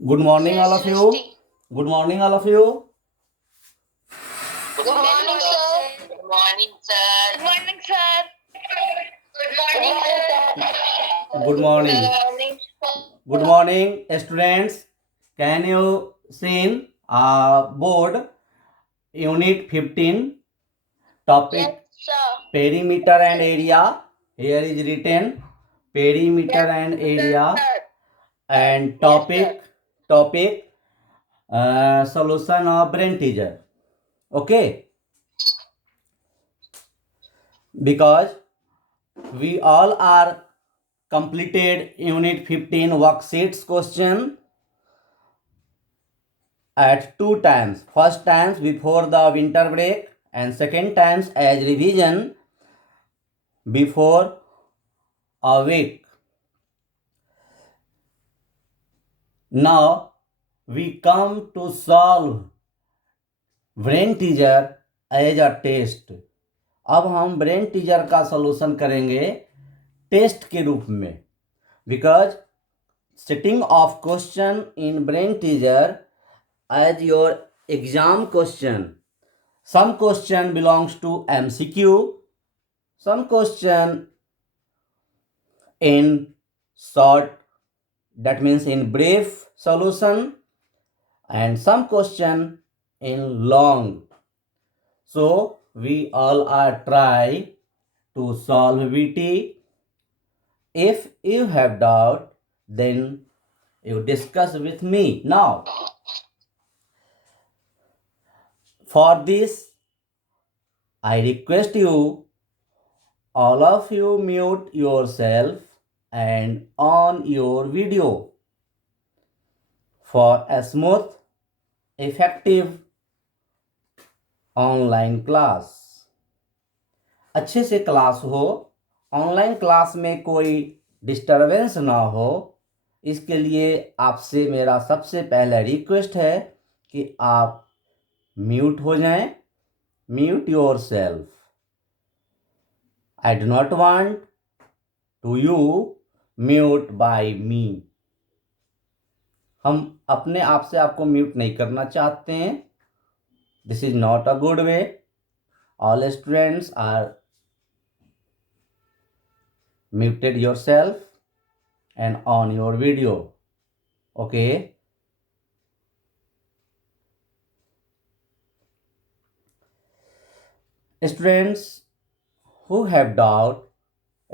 Good morning, all Yes, of you. Srishti. Good morning, all of you. Good morning, sir. Good morning, sir. Good morning, sir. Good morning, sir. Good morning. Good morning, sir. Good morning, students. Can you see board unit 15 Yes, topic sir. perimeter and area? Here is written perimeter Yes, and area sir. and Yes, sir. topic solution of brain teaser. Okay, because we all are completed unit 15 worksheets question at two times. First times before the winter break and second times as revision before a week. Now we come to solve brain teaser as a test. अब हम brain teaser का solution करेंगे test के रूप में, because setting of question in brain teaser as your exam question. Some question belongs to MCQ, some question in short, that means in brief solution, and some question in long. So we all are try to solve VT. If you have doubt, then you discuss with me. Now for this I request you, all of you, mute yourself and on your video for a smooth, effective online class. अच्छे से class हो, online class में कोई disturbance ना हो, इसके लिए आपसे मेरा सबसे पहला रिक्वेस्ट है कि आप म्यूट हो जाएं. Mute yourself. I do not want to you mute by me. हम अपने आप से आपको म्यूट नहीं करना चाहते हैं. This is not a good way. All students are muted yourself and on your video. Okay, students who have doubt,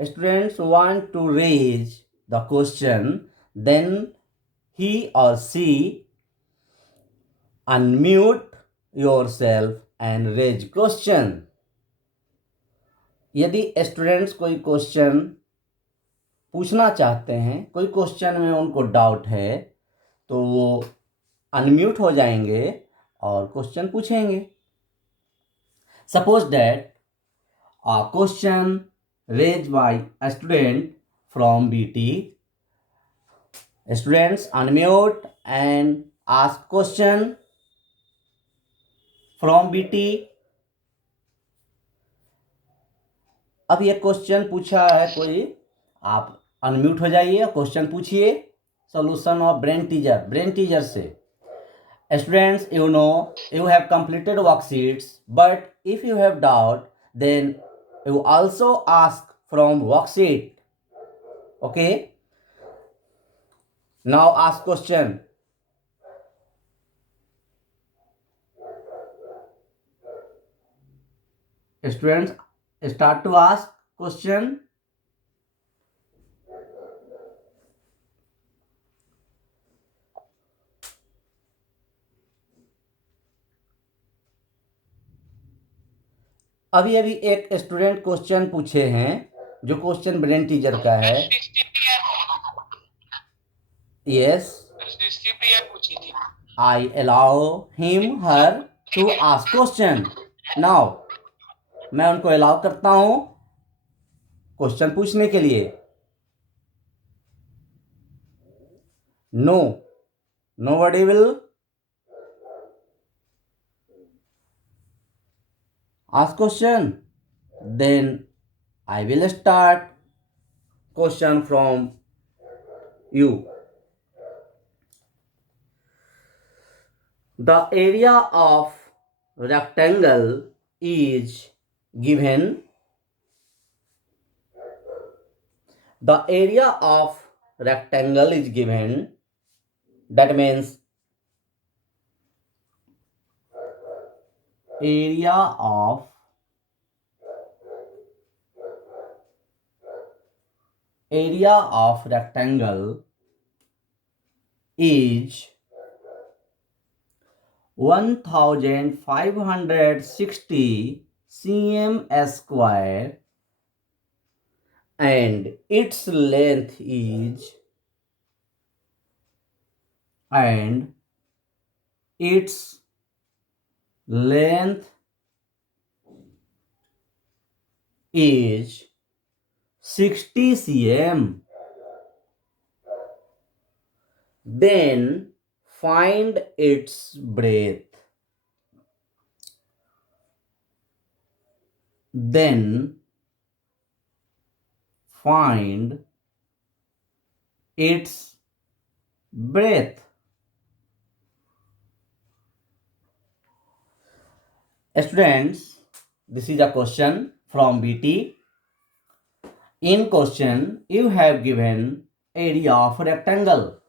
students want to raise the question, then he or she unmute yourself and raise question. यदि students कोई question पूछना चाहते हैं, कोई question में उनको doubt है, तो वो अनम्यूट हो जाएंगे और क्वेश्चन पूछेंगे. Suppose that a question raised by a student from BT. Students unmute and ask question from BT. अब ये क्वेश्चन पूछा है कोई, आप अनम्यूट हो जाइए, क्वेश्चन पूछिए. सॉल्यूशन ऑफ ब्रेन टीजर से. Students, you know you have completed worksheets, but if you have doubt, then you also ask from worksheet. Okay, now ask question. Students, start to ask question. अभी अभी एक student question पूछे हैं, जो question brain teacher का है. Yes, पूछी थी. I allow him her to ask question. Now मैं उनको अलाउ करता हूं क्वेश्चन पूछने के लिए. No, nobody will ask question. Then I will start question from you. The area of rectangle is given. The area of rectangle is given. That means area of rectangle is 1560 cm square and its length is and its length is 60 cm. Then find its breadth. Then find its breadth. Students, this is a question from BT. In question, you have given area of rectangle.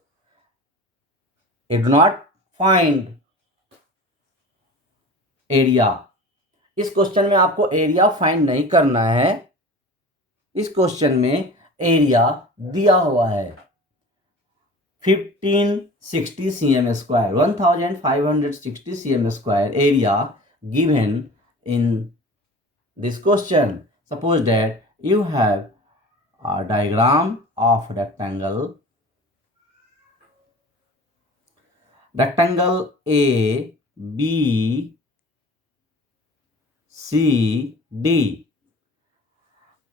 You do not find area. इस question में आपको area find नहीं करना है. इस question में area दिया हुआ है 1560 cm square, 1560 cm square area given in this question. Suppose that you have a diagram of rectangle. Rectangle A, B, C, D.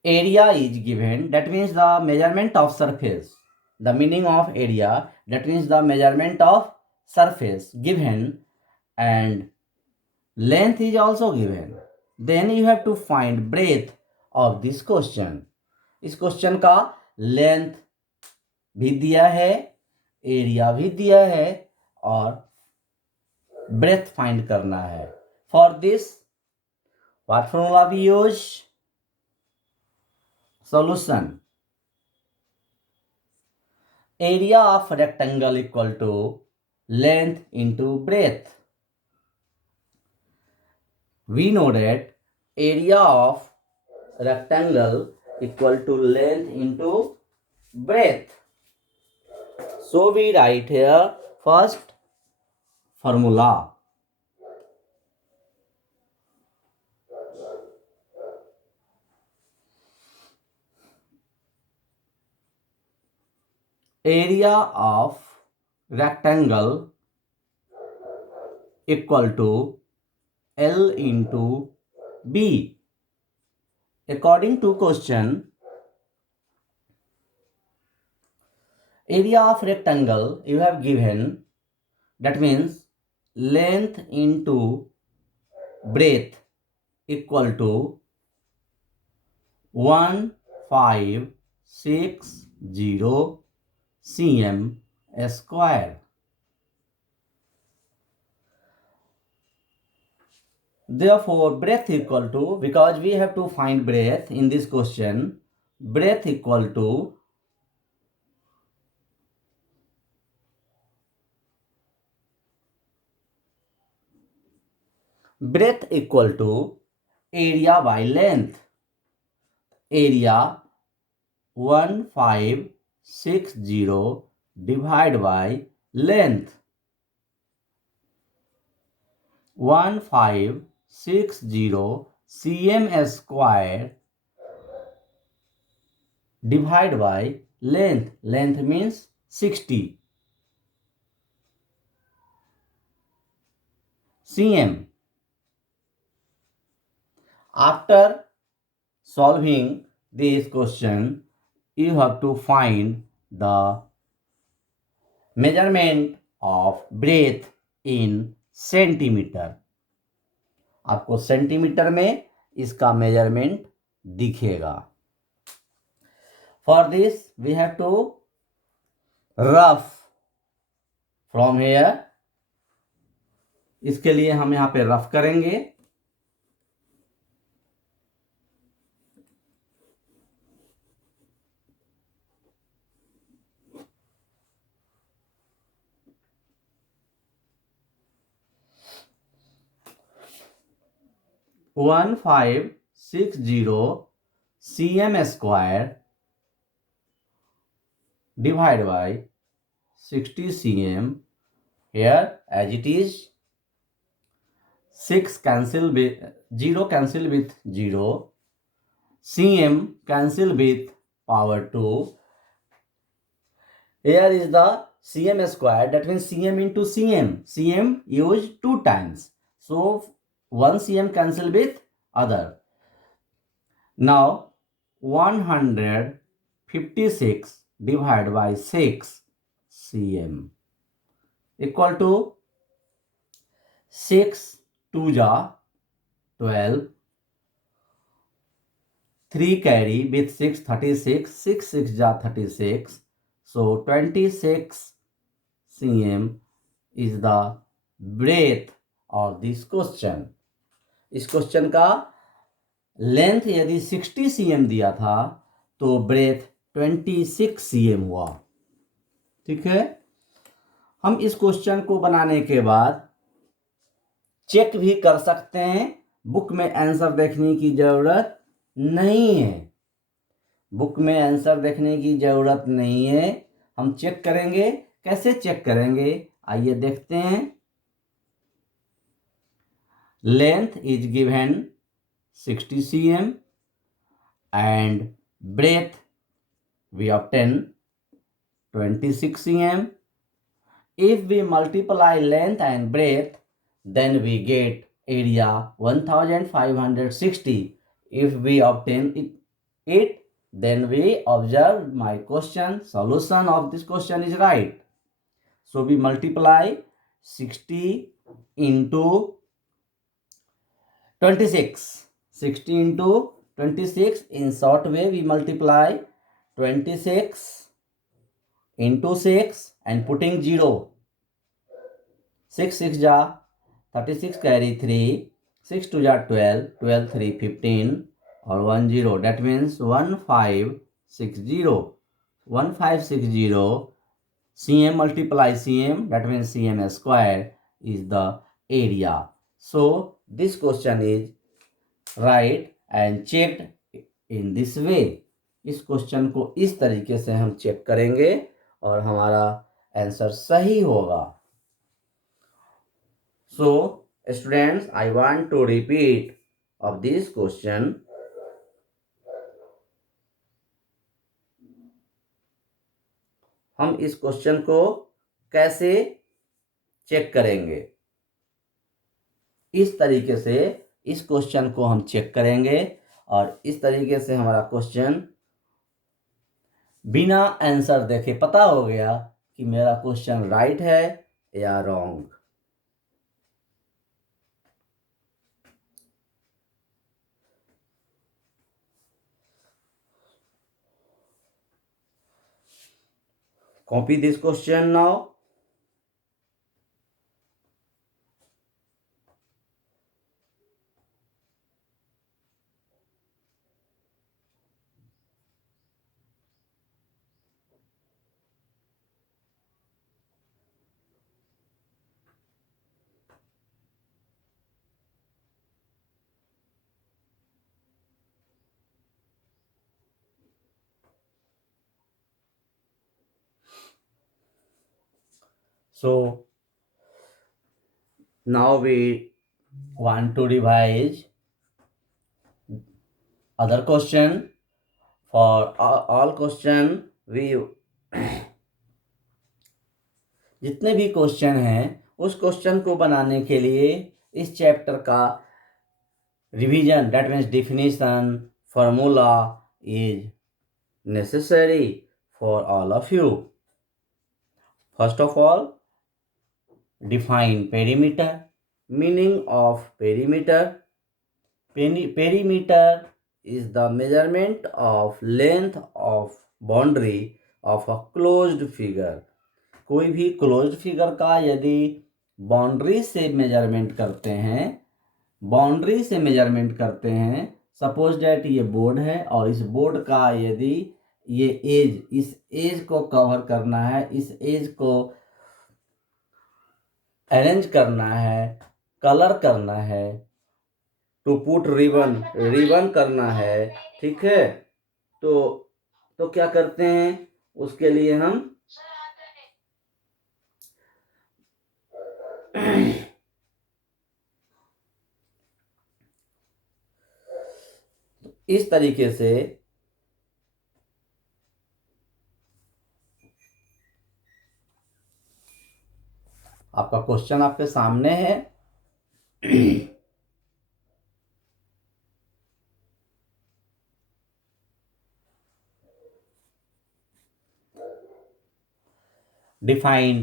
Area is given. That means the measurement of surface. The meaning of area, that means the measurement of surface given, and length is also given. Then you have to find breadth of this question. इस question का length भी दिया है, area भी दिया है और breath find करना है. For this what formula we use? Solution. Area of rectangle equal to length into breadth. We know that area of rectangle equal to length into breadth. So we write here first formula. Area of rectangle equal to L into B. According to question, area of rectangle you have given, that means length into breadth equal to 1560 cm square. Therefore, breadth equal to, because we have to find breadth in this question, breadth equal to area by length. Area 1560 divided by length. 1560 cm square divided by length. Length means 60 cm. After solving this question, you have to find the measurement of breadth in centimetre. आपको centimetre में इसका measurement दिखेगा. For this we have to rough from here इसके लिए हम यहाँ पे rough करेंगे। One 1560 cm square divided by 60 cm. Here as it is, 6 cancel with 0 cancel with 0, cm cancel with power 2. Here is the cm square, that means cm into cm used 2 times, so 1 cm cancel with other. Now 156 divided by 6 cm equal to 6 2 ja 12, 3 carry with 6 36, 6 6 ja 36, so 26 cm is the breadth of this question. इस question का length यदि 60 cm दिया था तो breath 26 cm हुआ। ठीक है, हम इस क्वेश्चन को बनाने के बाद चेक भी कर सकते हैं। बुक में आंसर देखने की जरूरत नहीं है, बुक में आंसर देखने की जरूरत नहीं है। हम चेक करेंगे। कैसे चेक करेंगे, आइए देखते हैं। Length is given 60 cm and breadth we obtain 26 cm. If we multiply length and breadth, then we get area 1560. If we obtain it, then we observe my question. Solution of this question is right. So we multiply 60 into 26. 60 into 26. In short way, we multiply 26 into 6 and putting 0. 6 6 ja 36 carry 3, 6 2 ja 12, 12 3 15 or 1 0. That means 1560. 1560 cm multiply cm, that means cm square is the area. So this question is right and checked in this way. इस question को इस तरीके से हम check करेंगे और हमारा answer सही होगा। So students, I want to repeat of this question. हम इस क्वेश्चन को कैसे चेक करेंगे, इस तरीके से इस क्वेश्चन को हम चेक करेंगे और इस तरीके से हमारा क्वेश्चन बिना आंसर देखे पता हो गया कि मेरा क्वेश्चन राइट है या wrong. Copy this question now. So now we want to revise other question. For all question we जितने भी क्वेश्चन हैं उस क्वेश्चन को बनाने के लिए इस चैप्टर का revision, that means definition, formula is necessary for all of you. First of all, define perimeter. Meaning of perimeter. Perimeter is the measurement of length of boundary of a closed figure. कोई भी closed figure का यदि boundary से measurement करते हैं, boundary से measurement करते हैं। सपोज डैट ये बोर्ड है और इस बोर्ड का यदि ये एज, इस एज को कवर करना है, इस एज को अरेंज करना है, कलर करना है, टू पुट रिबन, रिबन करना है, ठीक है। तो क्या करते हैं, उसके लिए हम इस तरीके से आपका क्वेश्चन आपके सामने है। Define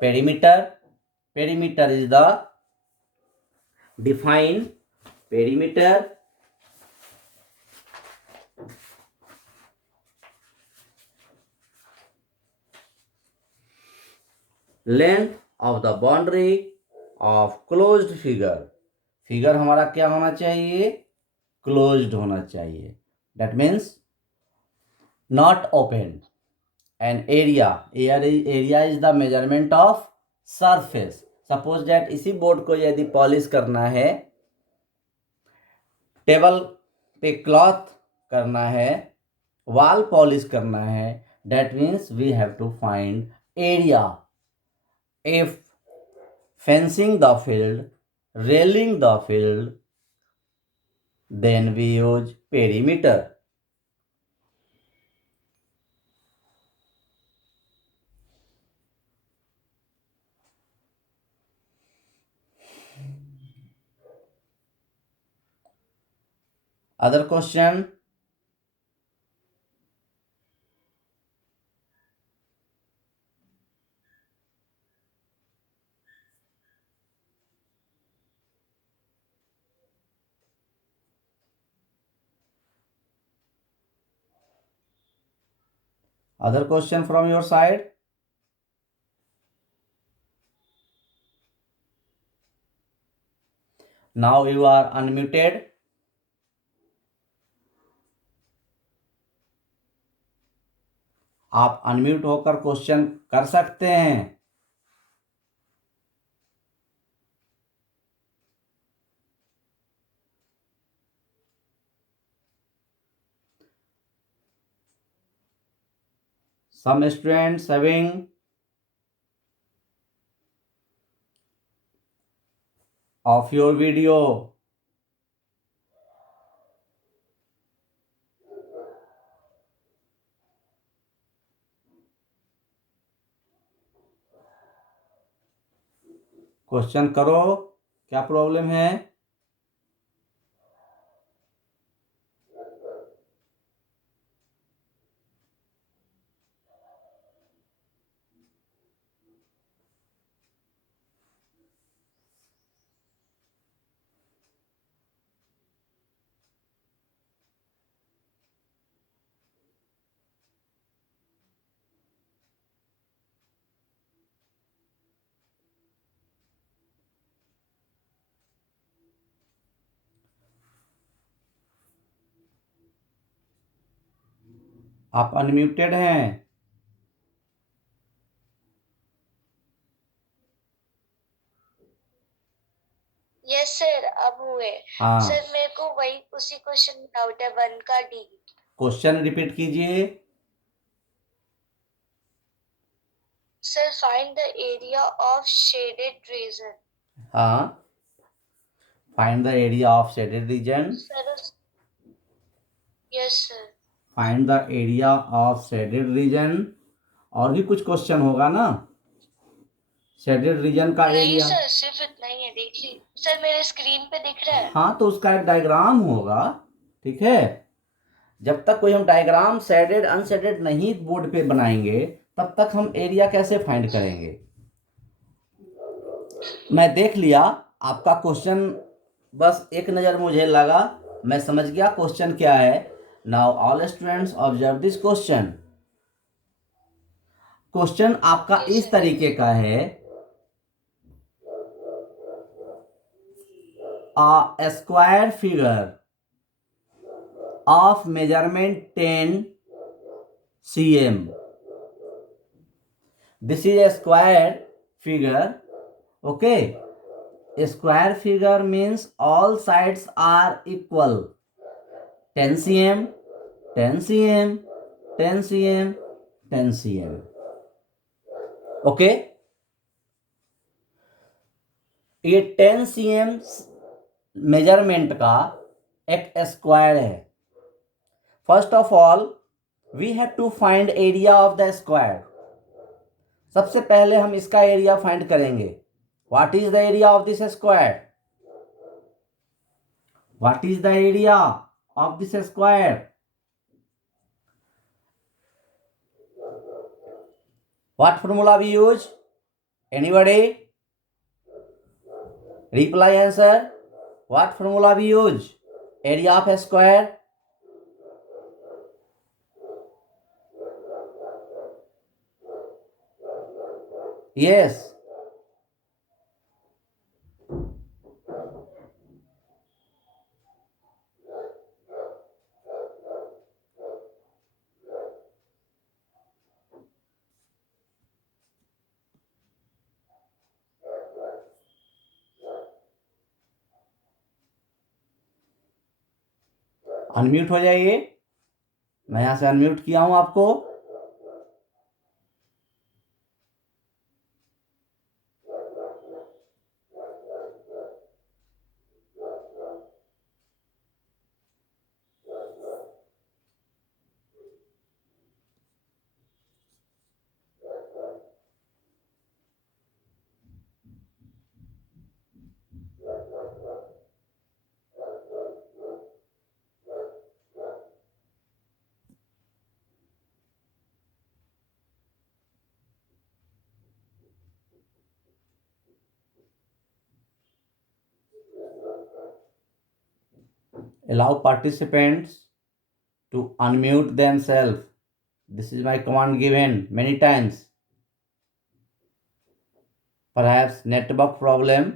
perimeter. Perimeter is the define perimeter. Length of the boundary of closed figure. Figure हमारा क्या होना चाहिए, क्लोज्ड होना चाहिए। That means not open. And area is the measurement of surface. Suppose that इसी बोर्ड को यदि पॉलिश करना है, टेबल पे क्लॉथ करना है, वॉल पॉलिश करना है, that means we have to find area. If fencing the field, railing the field, then we use perimeter. Other question? Other question from your side? Now you are unmuted. आप unmute होकर question कर सकते हैं। Some students having of your video. Question करो, क्या problem है। आप unmuted हैं। यस सर, अब हुए। हाँ, सर मेरे को वही उसी क्वेश्चन में डाउट है, 1 का डी। क्वेश्चन रिपीट कीजिए। Sir find the area of shaded region. हाँ, find the area of shaded region. Sir yes sir. Find the area of shaded region. और भी कुछ क्वेश्चन होगा ना, शेडेड रीजन का नहीं एरिया। सर, सिर्फ इतना ही है, देखिए सर मेरे स्क्रीन पे दिख रहा है। हाँ, तो उसका एक डायग्राम होगा, ठीक है। जब तक कोई हम डायग्राम शेडेड अनशेडेड नहीं बोर्ड पे बनाएंगे, तब तक हम एरिया कैसे फाइंड करेंगे। मैं देख लिया आपका क्वेश्चन, बस एक नज़र मुझे लगा, मैं समझ गया क्वेश्चन क्या है। Now all students observe this question. Question आपका इस तरीके का है, a square figure of measurement 10 cm. This is a square figure. Okay. A square figure means all sides are equal. 10 cm, 10 cm, 10 cm, 10 cm. Okay. ये 10 cm measurement का एक square है. First of all we have to find area of the square. सबसे पहले हम इसका area find करेंगे. What is the area of this square? What is the area of this square? What formula we use? Anybody? Reply answer. What formula we use? Area of a square. Yes. Unmute हो जाइए. मैं यहां से unmute किया हूं आपको. Allow participants to unmute themselves. This is my command given many times. Perhaps network problem.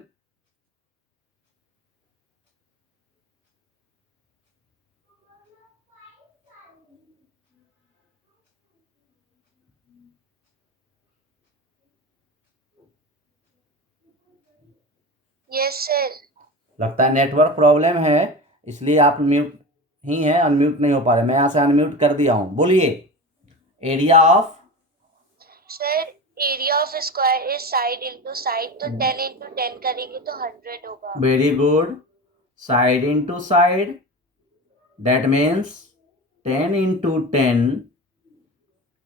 Yes, sir. लगता है नेटवर्क प्रॉब्लम है, इसलिए आप म्यूट ही हैं, अनम्यूट नहीं हो पा रहे. मैं यहाँ से अनम्यूट कर दिया हूँ. बोलिए. Area of. Sir area of square is side into side, तो 10 into 10 करेंगे तो 100 होगा. Very good. Side into side, that means 10 into 10.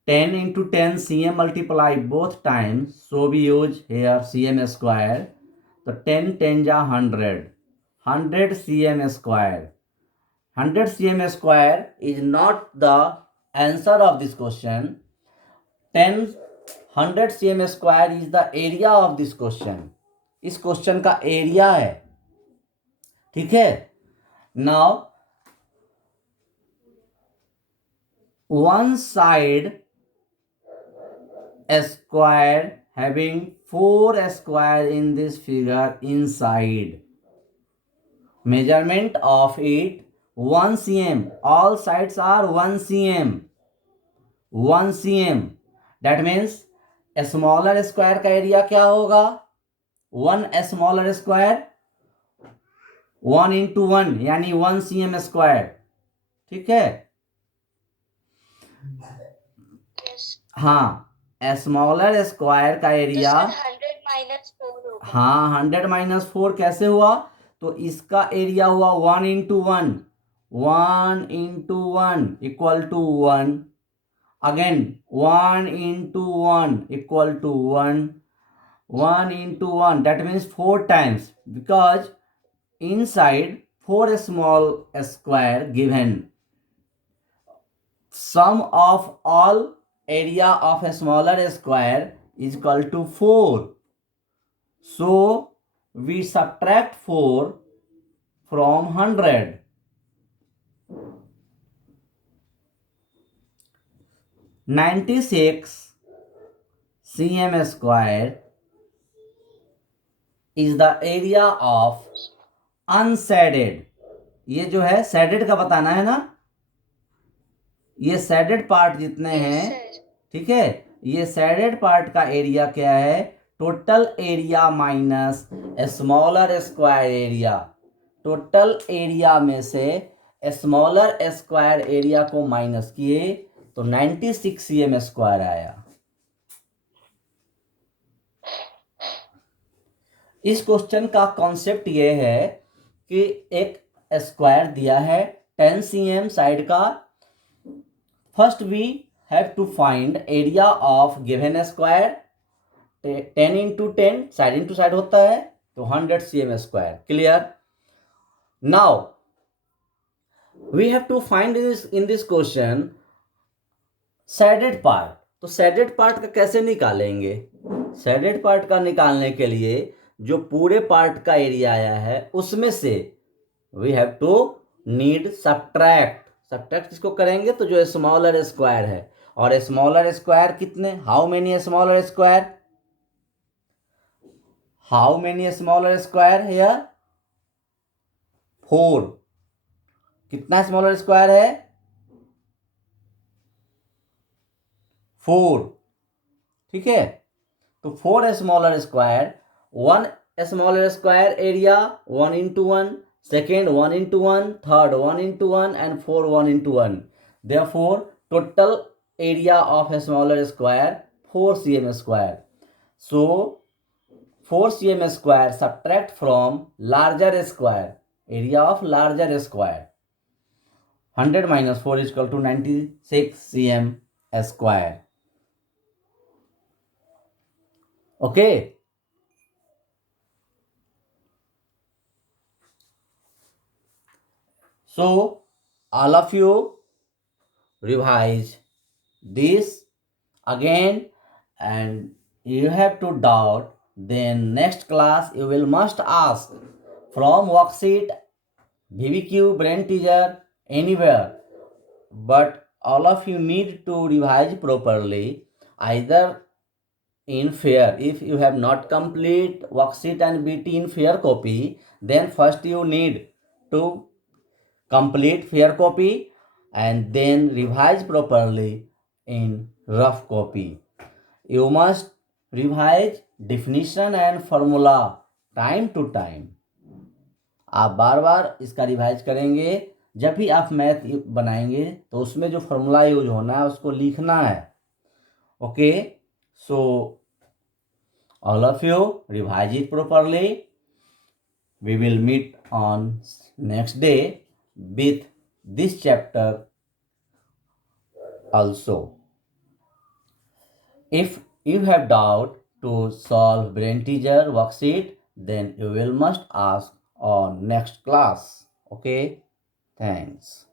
10 into 10 cm multiply both times, so we use here cm square. तो 10 10 जा 100. 100 cm square. 100 cm square is not the answer of this question. 100 cm square is the area of this question. इस question का area है. ठीक है. Now one side a square having 4 square in this figure inside. Measurement of it 1 cm. All sides are 1 cm. 1 cm. That means a smaller square का area क्या होगा? 1 smaller square 1 into 1 यानी 1 cm square. ठीक है. हाँ, smaller square का area 100 minus 4 होगा. हाँ 100 minus 4 कैसे हुआ? तो इसका एरिया हुआ 1 into 1. 1 into 1 equal to 1. Again 1 into 1 equal to 1. 1 into 1, that means 4 times, because inside 4 small square given. Sum of all area of a smaller square is equal to 4. So we subtract 4 from 100. 96 cm square is the area of unshielded, ये जो है shaded का बताना है ना, ये shaded part जितने हैं, ठीक है, ये शेडेड पार्ट का एरिया क्या है, total area minus smaller square area, total area में से स्मॉलर स्क्वायर एरिया को माइनस किए तो 96 cm स्क्वायर आया। इस क्वेश्चन का कॉन्सेप्ट ये है कि एक स्क्वायर दिया है 10 cm साइड का, first we have to find area of given square, 10 into 10 side into side होता है तो 100 cm square. Clear? Now we have to find in this question shaded part. तो शेडेड पार्ट का कैसे निकालेंगे? शेडेड पार्ट का निकालने के लिए जो पूरे पार्ट का एरिया आया है उसमें से we have to need subtract. Subtract किसको करेंगे? तो जो स्मॉलर स्क्वायर है, और स्मॉलर स्क्वायर कितने, how many smaller square, how many smaller square है 4। कितना स्मॉलर स्क्वायर है? 4। ठीक है, तो 4 smaller square, 1 smaller square area 1 into 1, second 1 into 1, third 1 into 1, and 4 1 into 1. Therefore total area of a smaller square 4 cm square. So 4 cm square subtract from larger square, area of larger square, 100 minus 4 is equal to 96 cm square. Okay. So all of you revise this again, and you have to doubt, then next class you will must ask from worksheet, BBQ, brain teaser, anywhere, but all of you need to revise properly, either in fair. If you have not complete worksheet and BT in fair copy, then first you need to complete fair copy and then revise properly in rough copy. You must revise definition and formula time to time. आप बार बार इसका revise करेंगे। जब भी आप math बनाएंगे तो उसमें जो फॉर्मूला यूज होना है उसको लिखना है। Okay, so all of you revise it properly. We will meet on next day with this chapter also. If you have doubt to solve brain teaser worksheet, then you will must ask on next class. Okay, thanks.